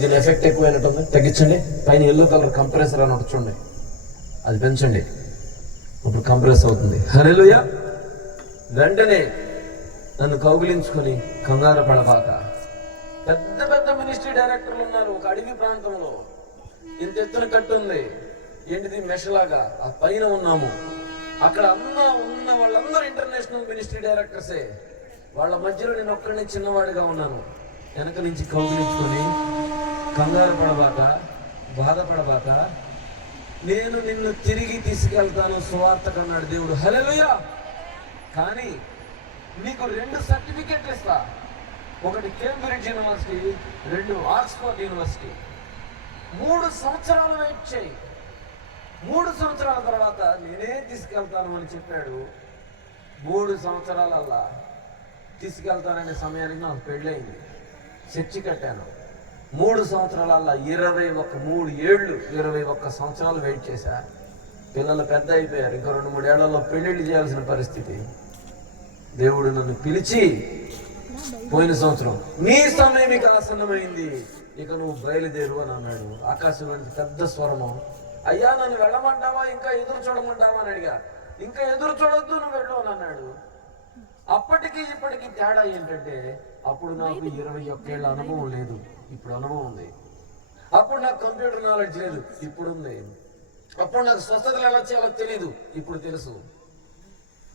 దీని ఎఫెక్ట్ ఎక్కువైనట్టుంది, తగ్గించండి. పైన ఎల్లో కలర్ కంప్రెసర్ అని ఒకటి చూడండి, అది పెంచండి. ఇప్పుడు కంప్రెస్ అవుతుంది. హల్లెలూయా. వెంటనే నన్ను కౌగిలించుకొని కంగారు పడబాక. పెద్ద పెద్ద మినిస్ట్రీ డైరెక్టర్లు ఉన్నారు ఒక అడవి ప్రాంతంలో. ఇంత ఎత్తున కట్టు ఉంది, ఏంటిది మెషలాగా. ఆ పైన ఉన్నాము. అక్కడ ఉన్న వాళ్ళందరూ ఇంటర్నేషనల్ మినిస్ట్రీ డైరెక్టర్సే. వాళ్ళ మధ్యలో నేను ఒక్కడిని చిన్నవాడిగా ఉన్నాను. వెనక నుంచి కౌగిలించుకొని కంగారు పడబాక, బాధపడబాక, నేను నిన్ను తిరిగి తీసుకెళ్తాను సువార్తకు అన్నాడు దేవుడు. హల్లెలూయా. కానీ నీకు 2 సర్టిఫికెట్లు ఇస్తా. ఒకటి కేంబ్రిడ్జ్ యూనివర్సిటీ, 2 ఆక్స్ఫర్డ్ యూనివర్సిటీ. 3 సంవత్సరాలు వెయిట్ చేయి. 3 సంవత్సరాల తర్వాత నేనే తీసుకెళ్తాను అని చెప్పాడు. 3 సంవత్సరాలల్లా తీసుకెళ్తాననే సమయానికి నాకు పెళ్ళయింది. చర్చి కట్టాను. 3 సంవత్సరాలల్లా 21 ఏళ్ళు 21 సంవత్సరాలు వెయిట్ చేశా. పిల్లలు పెద్ద అయిపోయారు. ఇంకా 2-3 ఏళ్లలో పెళ్లిళ్ళు చేయాల్సిన పరిస్థితి. దేవుడు నన్ను పిలిచి పోయిన సంవత్సరం, నీ సమయం ఇక ఆసన్నమైంది, ఇక నువ్వు బయలుదేరు అని అన్నాడు. ఆకాశంలో పెద్ద స్వరము, అయ్యా నన్ను వెళ్ళమంటావా ఇంకా ఎదురు చూడమంటావా అని అడిగా. ఇంకా ఎదురు చూడొద్దు, నువ్వు వెళ్ళు అని అన్నాడు. అప్పటికి ఇప్పటికి తేడా ఏంటంటే, అప్పుడు నాకు 21 ఏళ్ళ అనుభవం లేదు, ఇప్పుడు అనుభవం ఉంది. అప్పుడు నాకు కంప్యూటర్ నాలెడ్జ్ లేదు, ఇప్పుడు ఉంది. అప్పుడు నాకు స్వస్థతలు ఎలా చేయాలో తెలియదు, ఇప్పుడు తెలుసు.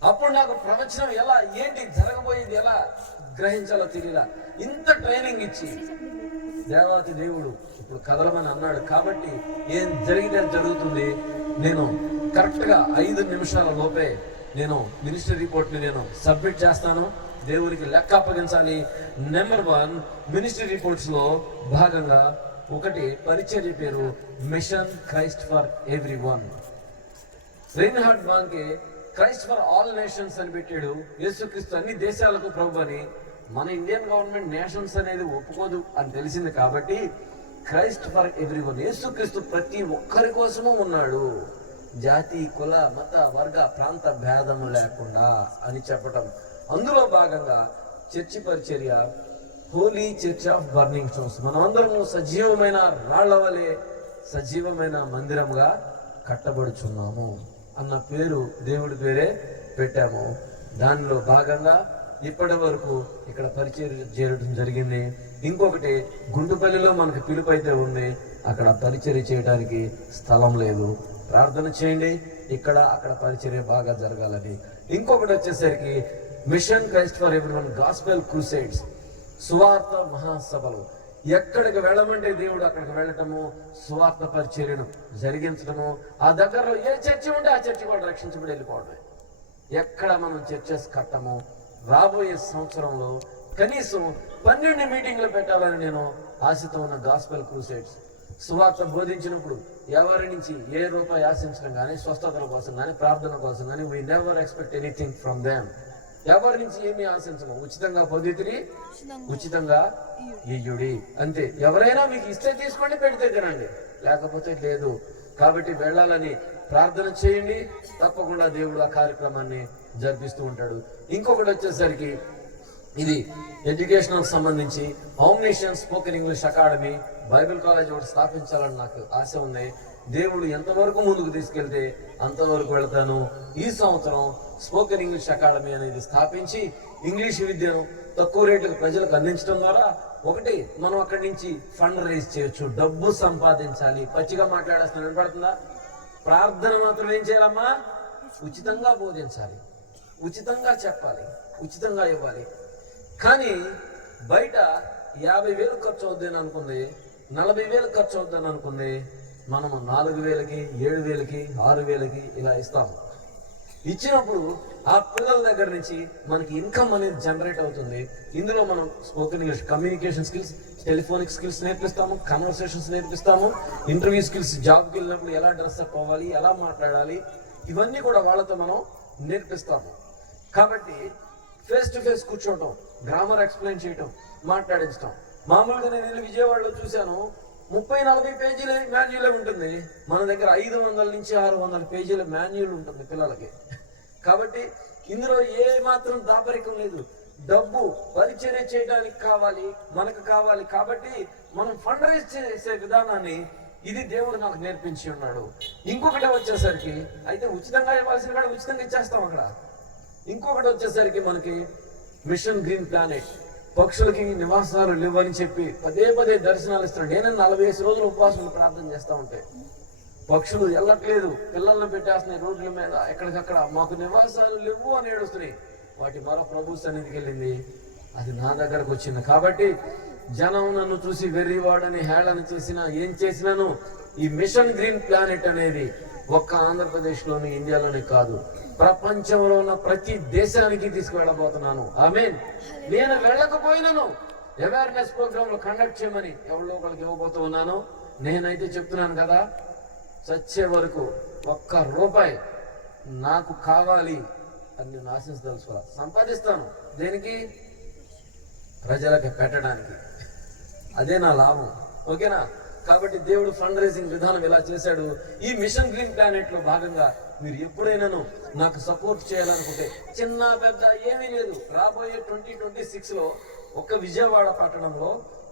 అప్పుడు నాకు ప్రవచనం ఎలా, ఏంటి జరగబోయేది ఎలా గ్రహించాలో తెలియదా. ఇంత ట్రైనింగ్ ఇచ్చి దేవాతి దేవుడు ఇప్పుడు కదలమని అన్నాడు. కాబట్టి ఏం జరిగితే జరుగుతుంది. నేను కరెక్ట్గా 5 నిమిషాల లోపే నేను మినిస్ట్రీ రిపోర్ట్ని నేను సబ్మిట్ చేస్తాను. దేవునికి లెక్క అప్పగించాలి. నెంబర్ 1 మినిస్ట్రీ రిపోర్ట్స్లో భాగంగా ఒకటి పరిచర్య పేరు mission Christ for every one. Reinhard Bonnke Christ for all nations అని పెట్టాడు. యేసుక్రీస్తు అన్ని దేశాలకు ప్రభు అని. మన ఇండియన్ గవర్నమెంట్ నేషన్స్ అనేది ఒప్పుకోదు అని తెలిసింది కాబట్టి క్రైస్ట్ ఫర్ ఎవ్రీ వన్, యేసుక్రీస్తు ప్రతి ఒక్కరి కోసము ఉన్నాడు, జాతి కుల మత వర్గ ప్రాంత భేదము లేకుండా అని చెప్పటం. అందులో భాగంగా చర్చి పరిచర్య Holi church of burning stones. మనమందరము సజీవమైన రాళ్ల వలె సజీవమైన మందిరంగా కట్టబడుచున్నాము అన్న పేరు దేవుడి పేరే పెట్టాము. దానిలో భాగంగా ఇప్పటి వరకు ఇక్కడ పరిచర్య చేరడం జరిగింది. ఇంకొకటి గుంటుపల్లిలో మనకు పిలుపు అయితే ఉంది, అక్కడ పరిచర్య చేయడానికి స్థలం లేదు. ప్రార్థన చేయండి, ఇక్కడ అక్కడ పరిచర్య బాగా జరగాలని. ఇంకొకటి వచ్చేసరికి Mission Christ for Everyone gospel crusades, సువార్త మహాసభలు. ఎక్కడికి వెళ్ళమంటే దేవుడు అక్కడికి వెళ్ళటము, సువార్త పరిచర్యను జరిగించడము. ఆ దగ్గరలో ఏ చర్చి ఉంటే ఆ చర్చి కూడా రక్షించబడి వెళ్ళిపోవడమే. ఎక్కడ మనం చర్చెస్ కట్టము. రాబోయే సంవత్సరంలో కనీసం 12 మీటింగ్లు పెట్టాలని నేను ఆశతో ఉన్న గాస్పెల్ క్రూసైడ్స్. సువార్త బోధించినప్పుడు ఎవరి నుంచి ఏ రూపాయి ఆశించడం కానీ, స్వస్థతల కోసం కానీ, ప్రార్థన కోసం కానీ, we never expect anything from them. ఎవరి నుంచి ఏమీ ఆశించము. ఉచితంగా పొందితిరి, ఉచితంగా ఇయ్యుడి, అంతే. ఎవరైనా మీకు ఇస్తే తీసుకోండి, పెడితే తినండి, లేకపోతే లేదు. కాబట్టి వెళ్ళాలని ప్రార్థన చేయండి. తప్పకుండా దేవుడు ఆ కార్యక్రమాన్ని జరిపిస్తూ ఉంటాడు. ఇంకొకటి వచ్చేసరికి ఇది ఎడ్యుకేషనల్ సంబంధించి ఆమ్నిషన్ spoken English academy, Bible college ఒకటి స్థాపించాలని నాకు ఆశ ఉంది. దేవుడు ఎంతవరకు ముందుకు తీసుకెళ్తే అంతవరకు వెళతాను. ఈ సంవత్సరం స్పోకెన్ ఇంగ్లీష్ అకాడమీ అనేది స్థాపించి ఇంగ్లీష్ విద్యను తక్కువ రేట్లకు ప్రజలకు అందించడం ద్వారా ఒకటి మనం అక్కడి నుంచి ఫండ్ రైజ్ చేయొచ్చు, డబ్బు సంపాదించాలి. పచ్చిగా మాట్లాడేస్తాను, వినపడుతుందా? ప్రార్థన మాత్రం ఏం చేయాలమ్మా? ఉచితంగా బోధించాలి, ఉచితంగా చెప్పాలి, ఉచితంగా ఇవ్వాలి. కానీ బయట 50,000 ఖర్చు అవుద్దని అనుకుంది, 40,000 ఖర్చు అవుద్దని అనుకుంది, మనము 4,000కి 7,000కి 6,000కి ఇలా ఇస్తాము. ఇచ్చినప్పుడు ఆ పిల్లల దగ్గర నుంచి మనకి ఇన్కమ్ అనేది జనరేట్ అవుతుంది. ఇందులో మనం spoken English communication skills, telephonic skills నేర్పిస్తాము, కన్వర్సేషన్స్ నేర్పిస్తాము, ఇంటర్వ్యూ స్కిల్స్, జాబ్కి వెళ్ళినప్పుడు ఎలా డ్రెస్అప్ అవ్వాలి, ఎలా మాట్లాడాలి, ఇవన్నీ కూడా వాళ్ళతో మనం నేర్పిస్తాము. కాబట్టి ఫేస్ టు ఫేస్ కూర్చోవటం, గ్రామర్ ఎక్స్ప్లెయిన్ చేయటం, మాట్లాడించడం. మామూలుగా నేను వెళ్ళి విజయవాడలో చూశాను, 30-40 పేజీల మాన్యువల్ ఉంటుంది. మన దగ్గర 500 నుంచి 600 పేజీల మాన్యువల్ ఉంటుంది పిల్లలకి. కాబట్టి ఇందులో ఏ మాత్రం దాపరికం లేదు. డబ్బు పరిచర్య చేయడానికి కావాలి, మనకు కావాలి. కాబట్టి మనం ఫండ్ రైజ్ చేసే విధానాన్ని ఇది దేవుడు నాకు నేర్పించి ఉన్నాడు. ఇంకొకటి వచ్చేసరికి అయితే ఉచితంగా ఇవ్వాల్సిన కూడా ఉచితంగా ఇచ్చేస్తాం అక్కడ. ఇంకొకటి వచ్చేసరికి మనకి మిషన్ గ్రీన్ ప్లానెట్, పక్షులకి నివాసాలు లేవని చెప్పి పదే దర్శనాలు ఇస్తున్నాడు. నేను 45 రోజులు ఉపవాసం ప్రార్థన చేస్తూ ఉంటే పక్షులు వెళ్ళట్లేదు, పిల్లల్ని పెట్టేస్తున్నాయి రోడ్ల మీద, ఎక్కడికక్కడ మాకు నివాసాలు లేవు అని ఏడుస్తున్నాయి. వాటి మరో ప్రభు సన్నిధికి వెళ్ళింది, అది నా దగ్గరకు వచ్చింది. కాబట్టి జనం నన్ను చూసి వెర్రివాడని హేళన చేసినా ఏం చేసినాను, ఈ మిషన్ గ్రీన్ ప్లానెట్ అనేది ఒక్క ఆంధ్రప్రదేశ్లోని ఇండియాలోనే కాదు, ప్రపంచంలో ఉన్న ప్రతి దేశానికి తీసుకువెళ్ళబోతున్నాను. ఆమేన్. నేను వెళ్ళకపోయినాను అవేర్నెస్ ప్రోగ్రామ్ లో కండక్ట్ చేయమని ఎవరో ఒకరికి ఇవ్వబోతూ ఉన్నాను. నేనైతే చెప్తున్నాను కదా, చచ్చే వరకు ఒక్క రూపాయి నాకు కావాలి అని నేను ఆశించదలుచుకో, సంపాదిస్తాను. దేనికి? ప్రజలకి పెట్టడానికి. అదే నా లాభం. ఓకేనా? కాబట్టి దేవుడు ఫండ్ రైజింగ్ విధానం ఇలా చేశాడు. ఈ మిషన్ గ్రీన్ ప్లానెట్ లో భాగంగా మీరు ఎప్పుడైనాను నాకు సపోర్ట్ చేయాలనుకుంటే, చిన్న పెద్ద ఏమీ లేదు, రాబోయే 2026 లో ఒక్క విజయవాడ పట్టణంలో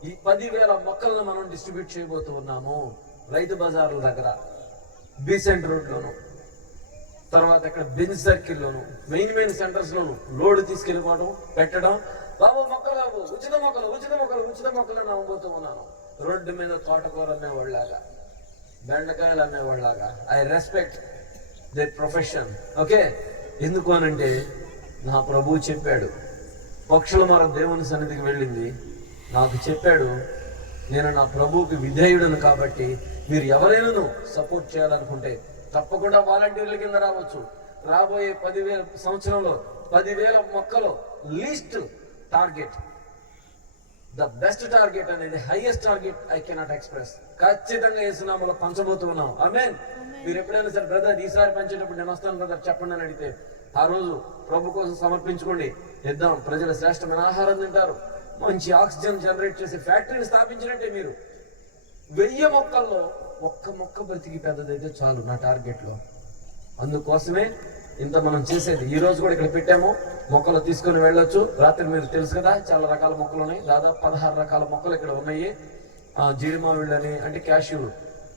ఈ 10,000 మొక్కలను మనం డిస్ట్రిబ్యూట్ చేయబోతూ ఉన్నాము. రైతు బజార్ల దగ్గర, బీసెంట్ రోడ్ లోను, తర్వాత ఇక్కడ బెంజ్ సర్కిల్ లోను, మెయిన్ సెంటర్స్ లోను లోడ్ తీసుకెళ్ళిపోవడం, పెట్టడం. బాబు మొక్కలు, బాబు ఉచిత మొక్కలు అని అమ్మబోతూ ఉన్నాను. రోడ్డు మీద తోటకూర అమ్మేవాళ్ళలాగా, బెండకాయలు అమ్మేవాళ్ళలాగా. I respect the profession. Okay, ఎందుకు అనంటే నా ప్రభువు చెప్పాడు. పక్షుల మరో దేవుని సన్నిధికి వెళ్ళింది, నాకు చెప్పాడు, నేను నా ప్రభువుకి విధేయుడను. కాబట్టి మీరు ఎవరైనా సపోర్ట్ చేయాలనుకుంటే తప్పకుండా వాలంటీర్ల కింద రావచ్చు. రాబోయే 10,000 సంవత్సరంలో 10,000 మొక్కలు least target, the best target అనేది highest target I cannot express. ఖచ్చితంగా యేసునామములో పంచబోతూ ఉన్నాం. ఆమేన్. మీరు ఎప్పుడైనా సరే బ్రదర్ ఈసారి పంచేటప్పుడు నేను వస్తాను బ్రదర్ చెప్పండి అని అడిగితే, ఆ రోజు ప్రభు కోసం సమర్పించుకోండి, ఇద్దాం. ప్రజల శ్రేష్టమైన ఆహారం తింటారు, మంచి ఆక్సిజన్ జనరేట్ చేసే ఫ్యాక్టరీని స్థాపించినట్టే. మీరు 1000 మొక్కల్లో ఒక్క మొక్క బ్రతికి పెద్దదైతే చాలు నా టార్గెట్ లో. అందుకోసమే ఇంత మనం చేసేది. ఈ రోజు కూడా ఇక్కడ పెట్టాము, మొక్కలు తీసుకొని వెళ్ళొచ్చు. రాత్రి మీరు తెలుసు కదా, చాలా రకాల మొక్కలు ఉన్నాయి, దాదాపు 16 రకాల మొక్కలు ఇక్కడ ఉన్నాయి. జీడిమావిళ్ళని అంటే క్యాష్యూ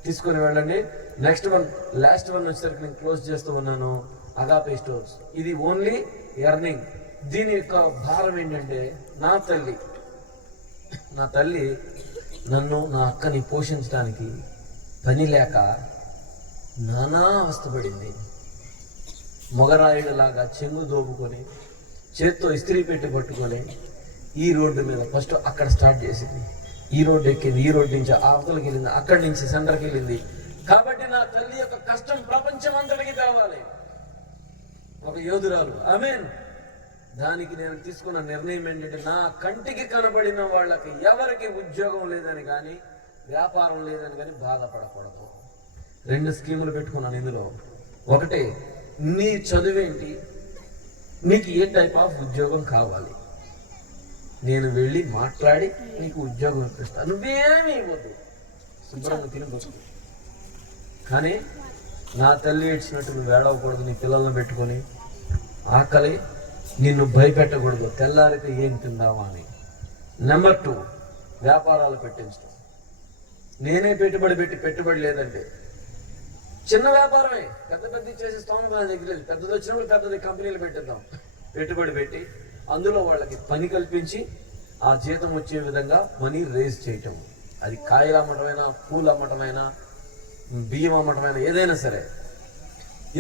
తీసుకొని వెళ్ళండి. నెక్స్ట్ వన్, లాస్ట్ వన్ వచ్చేసరికి నేను క్లోజ్ చేస్తూ ఉన్నాను, అగాపే స్టోర్స్. ఇది ఓన్లీ ఎర్నింగ్. దీని యొక్క భారం ఏంటంటే, నా తల్లి నన్ను, నా అక్కని పోషించడానికి పని లేక నానా అవస్థపడింది. మొగరాయుడులాగా చెంగు దోపుకొని, చేత్తో ఇస్త్రీ పెట్టి పట్టుకొని ఈ రోడ్డు మీద ఫస్ట్ అక్కడ స్టార్ట్ చేసింది. ఈ రోడ్డు ఎక్కింది, ఈ రోడ్డు నుంచి అవతలకి వెళ్ళింది, అక్కడి నుంచి సెంటర్కి వెళ్ళింది. కాబట్టి నా తల్లి యొక్క కష్టం ప్రపంచం అంతటికి కావాలి, ఒక యోధురాలు. ఆమేన్. దానికి నేను తీసుకున్న నిర్ణయం ఏంటంటే, నా కంటికి కనబడిన వాళ్ళకి ఎవరికి ఉద్యోగం లేదని కానీ వ్యాపారం లేదని కానీ బాధపడకూడదు. 2 స్కీములు పెట్టుకున్నాను ఇందులో. ఒకటి, నీ చదువేంటి, నీకు ఏ టైప్ ఆఫ్ ఉద్యోగం కావాలి, నేను వెళ్ళి మాట్లాడి నీకు ఉద్యోగం ఇప్పిస్తాను. నువ్వేమీ ఇవ్వద్దు, శుభ్రంగా తిని బతుకు. కానీ నా తల్లి ఏడ్చినట్టు నువ్వు ఏడవకూడదు. నీ పిల్లలను పెట్టుకొని ఆకలి నిన్ను భయపెట్టకూడదు, తెల్లారితే ఏం తిందావా అని. నెంబర్ 2, వ్యాపారాలు పెట్టించడం. నేనే పెట్టుబడి లేదంటే చిన్న వ్యాపారమే, పెద్ద చేసే స్థానం నా దగ్గర లేదు. పెద్దది వచ్చినప్పుడు పెద్దది కంపెనీలు పెట్టిద్దాం. పెట్టుబడి పెట్టి అందులో వాళ్ళకి పని కల్పించి ఆ జీతం వచ్చే విధంగా మనీ రేజ్ చేయటం. అది కాయలు అమ్మటమైనా, పూలు అమ్మటమైనా, బియ్యం అమ్మటమైనా, ఏదైనా సరే.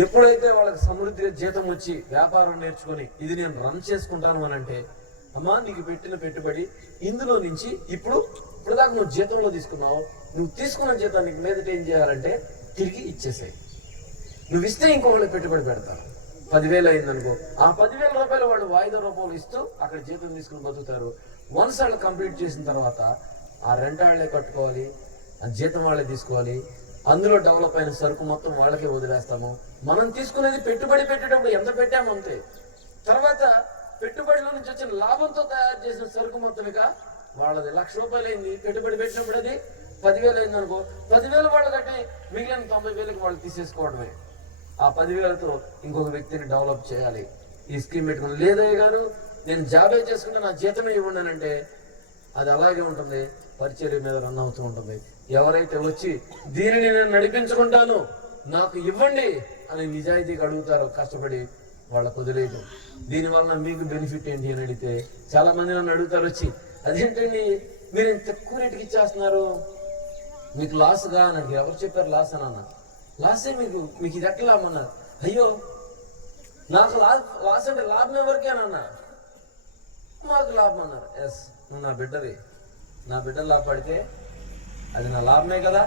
ఎప్పుడైతే వాళ్ళకి సమృద్ధిగా జీతం వచ్చి వ్యాపారం నేర్చుకొని ఇది నేను రన్ చేసుకుంటాను అని అంటే, అమ్మా నీకు పెట్టిన పెట్టుబడి ఇందులో నుంచి ఇప్పుడు దాకా నువ్వు జీతంలో తీసుకున్నావు, నువ్వు తీసుకున్న జీతాన్ని మీదట ఏం చేయాలంటే తిరిగి ఇచ్చేసాయి. నువ్వు ఇస్తే ఇంకో వాళ్ళకి పెట్టుబడి పెడతారు. 10,000 అయిందనుకో, ఆ 10,000 రూపాయలు వాళ్ళు వాయిదా రూపాయలు ఇస్తూ అక్కడ జీతం తీసుకుని బతుకుతారు. వన్స్ వాళ్ళు కంప్లీట్ చేసిన తర్వాత ఆ రెంట్ వాళ్ళే కట్టుకోవాలి, ఆ జీతం వాళ్ళే తీసుకోవాలి. అందులో డెవలప్ అయిన సరుకు మొత్తం వాళ్ళకే వదిలేస్తాము. మనం తీసుకునేది పెట్టుబడి పెట్టేటప్పుడు ఎంత పెట్టాము అంతే. తర్వాత పెట్టుబడిలో నుంచి వచ్చిన లాభంతో తయారు చేసిన సరుకు మొత్తమిక వాళ్ళది 1,00,000 రూపాయలు అయింది. పెట్టుబడి పెట్టినప్పుడు అది 10,000 అయింది అనుకో, 10,000 వాళ్ళు కట్టి మిగిలిన 90,000కి వాళ్ళు తీసేసుకోవడమే. ఆ 10,000తో ఇంకొక వ్యక్తిని డెవలప్ చేయాలి. ఈ స్కీమ్ పెట్టుకుని, లేదయ్య గారు నేను జాబే చేసుకుంటే నా జీతమే ఇవ్వండి అంటే అది అలాగే ఉంటుంది. పరిచర్య మీద రన్ అవుతూ ఉంటుంది. ఎవరైతే వచ్చి దీనిని నేను నడిపించుకుంటాను నాకు ఇవ్వండి అని నిజాయితీగా అడుగుతారో కష్టపడి వాళ్ళకు వదిలేయడం. దీనివల్ల మీకు బెనిఫిట్ ఏంటి అని అడిగితే చాలా మంది నన్ను అడుగుతారు వచ్చి, అదేంటండి మీరు ఇంత తక్కువ రేటుకి ఇచ్చేస్తున్నారు, మీకు లాస్గా అని అడిగి. ఎవరు చెప్పారు లాస్ అని అన్న? లాసే మీకు ఇది ఎట్లా లాభం అన్నారు. అయ్యో నాకు లాస్ అంటే లాభం ఎవరికేనన్నా? మాకు లాభం అన్నారు. ఎస్, నువ్వు నా బిడ్డవి, నా బిడ్డలు లాభపడితే అది నా లాభమే కదా.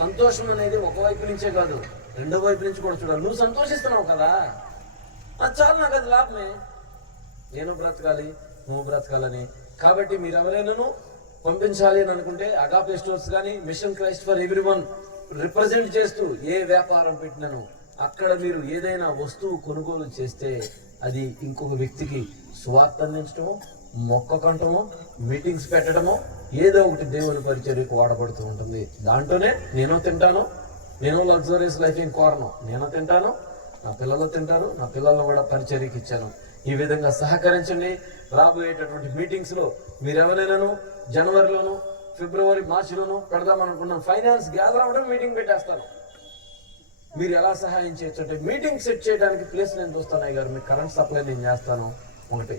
సంతోషం అనేది ఒకవైపు నుంచే కాదు, రెండో వైపు నుంచి కూడా చూడాలి. నువ్వు సంతోషిస్తున్నావు కదా, అది చాలు, నాకు అది లాభమే. నేను బ్రతకాలి, నువ్వు బ్రతకాలని. కాబట్టి మీరు ఎవరైనాను పంపించాలి అని అనుకుంటే అగాపే స్టోర్స్ కానీ Mission Christ for Everyone represent చేస్తూ ఏ వ్యాపారం పెట్టినాను అక్కడ మీరు ఏదైనా వస్తువు కొనుగోలు చేస్తే అది ఇంకొక వ్యక్తికి సువార్త అందించడమో, మొక్క కంటమో, మీటింగ్స్ పెట్టడమో, ఏదో ఒకటి దేవుని పరిచర్యకు వాడబడుతూ ఉంటుంది. దాంట్లోనే నేను తింటాను, నేను లగ్జరీస్ లైఫ్ ఏం కోరను, నేను తింటాను, నా పిల్లలు తింటారు, నా పిల్లలను కూడా పరిచర్యకి ఇచ్చాను. ఈ విధంగా సహకరించండి. రాబోయేటటువంటి మీటింగ్స్లో మీరు ఎవరైనాను జనవరిలోను, ఫిబ్రవరి, మార్చిలోను పెడదామనుకున్నాం. ఫైనాన్స్ గ్యాదర్ అవ్వడం, మీటింగ్ పెట్టేస్తాను. మీరు ఎలా సహాయం చేయొచ్చు అంటే మీటింగ్ సెట్ చేయడానికి ప్లేస్ నేను చూస్తాను అయ్య గారు, మీకు కరెంట్ సప్లై నేను చేస్తాను. ఒకటి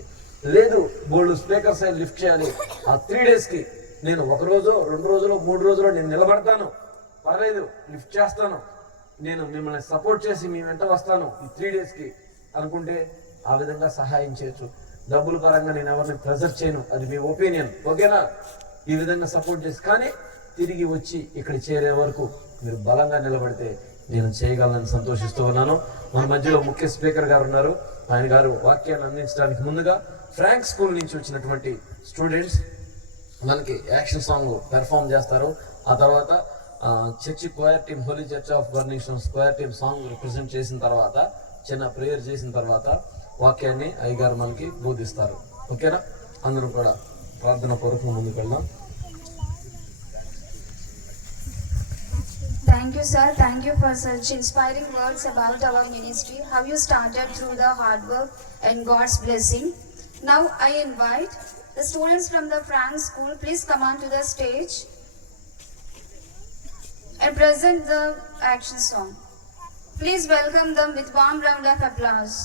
లేదు, బోల్డ్ స్పీకర్స్ అయి లిఫ్ట్ చేయాలి, ఆ 3 daysకి నేను 1 రోజు 2 రోజులు 3 రోజులు నేను నిలబడతాను, పర్లేదు లిఫ్ట్ చేస్తాను, నేను మిమ్మల్ని సపోర్ట్ చేసి మీ వెంట వస్తాను ఈ 3 daysకి అనుకుంటే ఆ విధంగా సహాయం చేయొచ్చు. డబ్బుల పరంగా నేను ఎవరిని ప్రెజర్ చేయను, అది మీ ఒపీనియన్, ఓకేనా? ఈ విధంగా సపోర్ట్ చేసి కానీ తిరిగి వచ్చి ఇక్కడ చేరే వరకు మీరు బలంగా నిలబడితే నేను చేయగలనని సంతోషిస్తూ ఉన్నాను. మన మధ్యలో ముఖ్య స్పీకర్ గారు ఉన్నారు. ఆయన గారు వాక్యాన్ని అందించడానికి ముందుగా ఫ్రాంక్ స్కూల్ నుంచి వచ్చినటువంటి స్టూడెంట్స్ మనకి యాక్షన్ సాంగ్ పెర్ఫామ్ చేస్తారు. ఆ తర్వాత church choir team, Holi church of burning stones choir team song represent చేసిన తర్వాత, చిన్న ప్రేయర్ చేసిన తర్వాత వాక్యాన్ని అయ్యగారు మనకి బోధిస్తారు. ఓకేనా? అందరం కూడా ప్రార్థన పూర్వకంగా ముందుకు వెళ్దాం. Thank you, sir. Thank you for such inspiring words about our ministry, how you started through the hard work and God's blessing. Now I invite the students from the Frank School, please come on to the stage and present the action song. Please welcome them with warm round of applause.